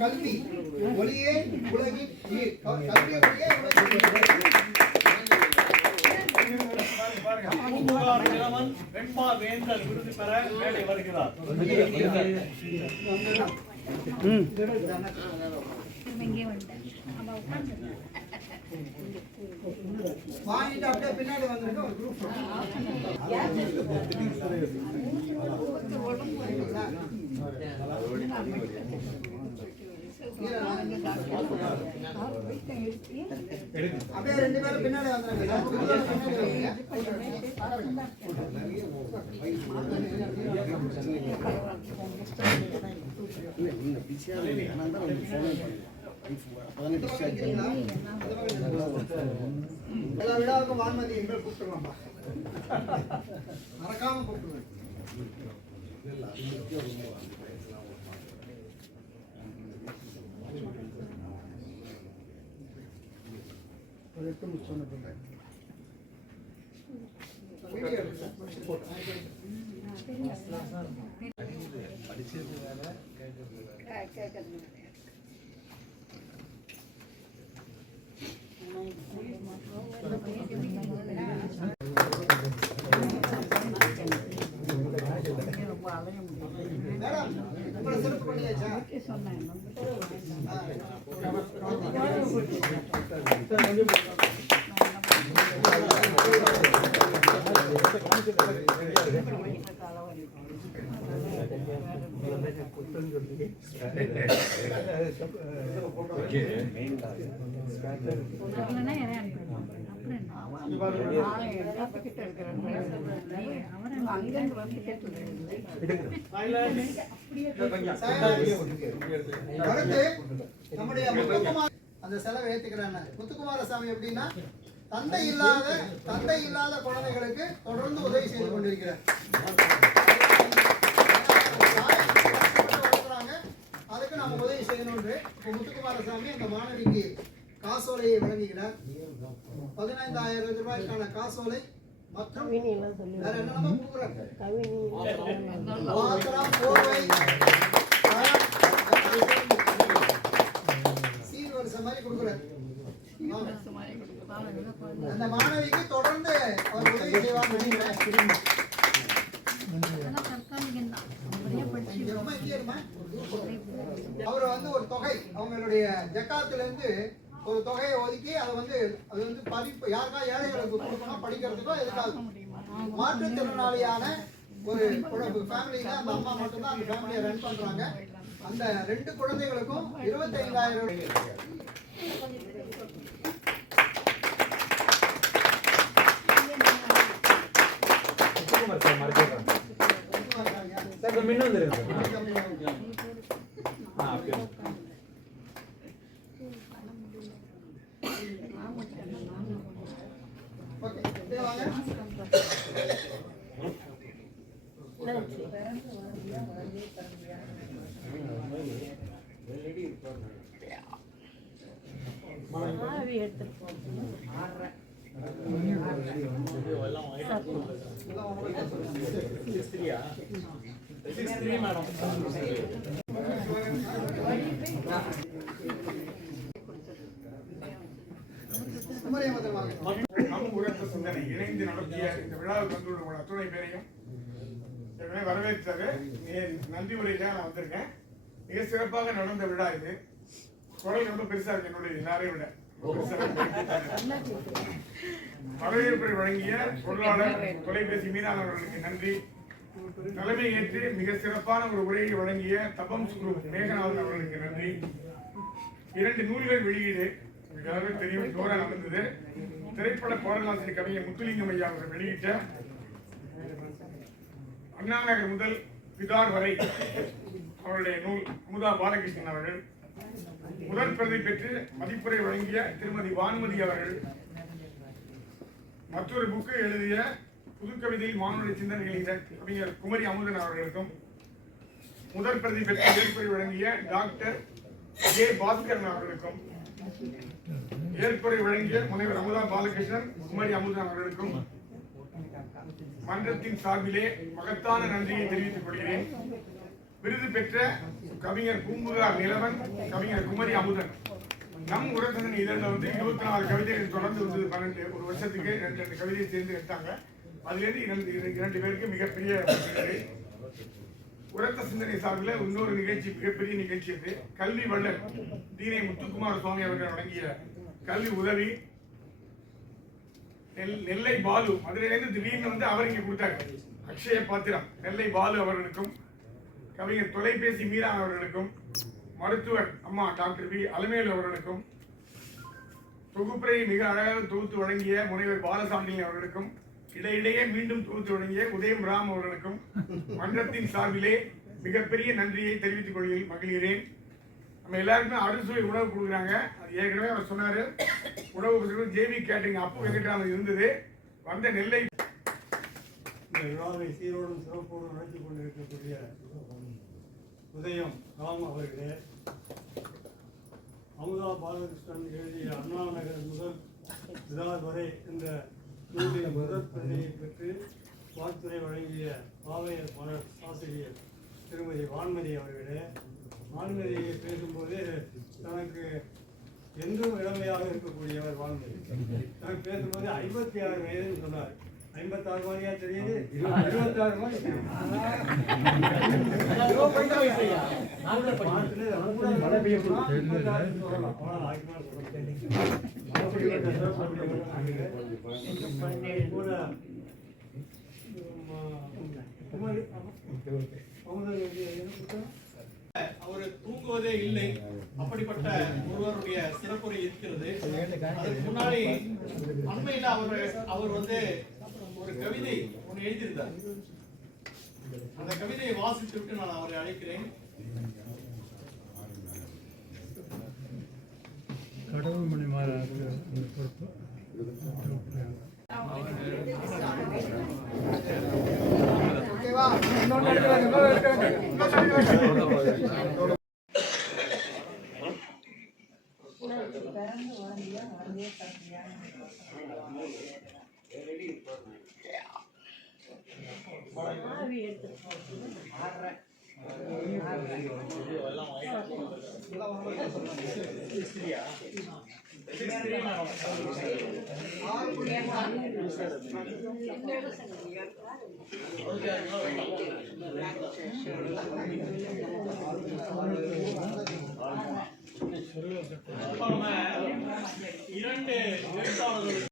கல்வி ஒளியே உலகின் நீர். கல்வி ஒளியே உலகின் வேந்தர் விருது பெற மேடை வருகிறார். வாங்கிட்டு அப்படியே பின்னாடி வந்துருக்க ஒரு குரூப் அப்படியே 2 பேரும் பின்னாடி வந்துருங்க. எல்லா விழாவுக்கும் வான்மதி என்று கூப்பிட்டுருவாம்பா, மறக்காம கூப்பிடுவேன். மேடம் உங்களை சிறப்பு பண்ணியாச்சா? நம்முடைய முத்துக்குமார் அந்த செலவை ஏத்துக்கிறாங்க. முத்துக்குமாரசாமி எப்படின்னா தந்தை இல்லாத குழந்தைகளுக்கு தொடர்ந்து உதவி செய்து கொண்டிருக்கிறார். அதுக்கு நம்ம உதவி செய்யணும். முத்துக்குமாரசாமி அந்த மாணவிக்கு காசோலையை வழங்குகிறார். 15,000 ரூபாய்க்கான காசோலை மற்றும் வேற என்னென்னமோ கொடுக்குறாங்க. சீர்வரிசை மாதிரி கொடுக்குறாரு. அந்த மாணவிக்கு தொடர்ந்து அவர் உதவி செய்வார் நினைக்கிறேன். அவர் வந்து ஒரு தொகை அவங்களுடைய ஜக்காத்துல இருந்து ஒரு தொகையை ஒதுக்கி அது வந்து படிப்பு யாருக்கா ஏழைகளுக்கு கொடுக்கணும், படிக்கிறதுக்கோ எதுக்காக மாற்றுத்திறனாளியான ஒரு ஃபேமிலியில அந்த அம்மா மட்டும்தான் அந்த ஃபேமிலியை ரன் பண்றாங்க. அந்த 2 குழந்தைகளுக்கும் 25,000 இணைந்து நடத்திய இந்த விழாவுக்கு வந்து அத்துணை பேரையும் வரவேற்றது. நன்றி உரையில நான் வந்திருக்கேன். மிக சிறப்பாக நடந்த விழா இது. குரல் ரொம்ப பெருசா இருக்கு என்னுடைய எல்லாரையும் விட. வரவேற்பை வழங்கிய பொருளாளர் தொலைபேசி மீதானவர்களுக்கு நன்றி. தலைமை ஏற்று மிக சிறப்பான ஒரு உரையை வழங்கிய தபம் குரு மேகநாதன் அவர்களுக்கு நன்றி. 2 நூல்கள் வெளியீடு தெரியும் ஜோரா நடந்தது. திரைப்பட பாடலாசிரியர் கவிஞர் முத்துலிங்கம் ஐயா அவர்கள் வெளியிட்ட அண்ணா நகர் முதல் பிதார் வரை அவருடைய நூல் அமுதா பாலகிருஷ்ணன் அவர்கள். முதல் பிரதி பெற்று மதிப்புரை வழங்கிய திருமதி வான்மதி அவர்கள். மற்றொரு புக்கு எழுதிய புதுக்கவிதை மானுட சிந்தனைகள் கவிஞர் குமரி அமுதன் அவர்களுக்கும். முதல் பிரதி பெற்று ஏற்புரை வழங்கிய டாக்டர் ஜே பாஸ்கரன் அவர்களுக்கும். ஏற்புரை வழங்கிய முனைவர் அமுதா பாலகிருஷ்ணன் குமரி அமுதன் அவர்களுக்கும் மன்றத்தின் சார்பிலே மகத்தான நன்றியை தெரிவித்துக் கொள்கிறேன். விருது பெற்ற கவிஞர் பூம்புகார் நிலவன், கவிஞர் குமரி அமுதன். நம் உரசன் இதழில் வந்து 24 கவிதைகள் தொடர்ந்து வந்து 12 ஒரு வருஷத்துக்கு 2 கவிதையை சேர்ந்து எடுத்தாங்க. அதிலிருந்து இரண்டு பேருக்கு மிகப்பெரிய உரத்த சிந்தனை சார்பில் இன்னொரு நிகழ்ச்சி, மிகப்பெரிய நிகழ்ச்சி அது. கல்வி வள்ளல் தீனை முத்துக்குமார சுவாமி அவர்கள் வழங்கிய கல்வி உதவி. நெல்லை பாலு மதுரையிலிருந்து திடீர்னு வந்து அவர் இங்கே கொடுத்தாங்க. அக்ஷய பாத்திரம் நெல்லை பாலு அவர்களுக்கும், கவிஞர் தொலைபேசி மீரா அவர்களுக்கும், மருத்துவர் அம்மா டாக்டர் வி அலமேலு அவர்களுக்கும், தொகுப்புரை மிக அழகாக தொகுத்து வழங்கிய முனைவர் பாலசாமி அவர்களுக்கும், இடையிடையே மீண்டும் தொகுத்து வழங்கிய உதயம் ராம் அவர்களுக்கும் மன்றத்தின் சார்பிலே மிகப்பெரிய நன்றியை தெரிவித்துக் கொள்கிறேன், மகிழ்கிறேன். நம்ம எல்லாருக்குமே அறுசுவை உணவு கொடுக்குறாங்க. அது ஏற்கனவே அவர் சொன்னாரு. உணவு ஜேவி கேட்டரிங் அப்பு வெங்கட்ராமன் இருந்தது. வந்த நெல்லை இந்த விழாவை சீரோடும் சிறப்போடும் நடத்தி கொண்டிருக்கக்கூடிய உதயம் ராம் அவர்களே, அமுதா பாலகிருஷ்ணன் எழுதிய அண்ணா நகர் முதல் விதார் வரை என்ற நூலின் முதற் பிரதியை பெற்று வாழ்த்துறை வழங்கிய பாவையர் மலர் ஆசிரியர் திருமதி வான்மதி அவர்களே, வான்மதியை பேசும்போதே தனக்கு என்றும் இளமையாக இருக்கக்கூடியவர் வான்மதி. தனக்கு பேசும்போது 56 வயதுன்னு சொன்னார். 56 மாதிரியா தெரியுது? 26 மாதிரி அவர் தூங்குவதே இல்லை. அப்படிப்பட்ட ஒருவருடைய சிறப்புரை இருக்கிறது. அதுக்கு முன்னாடி அண்மையில் அவர் வந்து ஒரு கவிதை ஒன்று எழுதியிருந்தார். அந்த கவிதையை வாசித்து விட்டு நான் அவரை அழைக்கிறேன். கடவுள் மணிமாறா ஓகேவா? இரண்டு எழுத்தாளர்கள்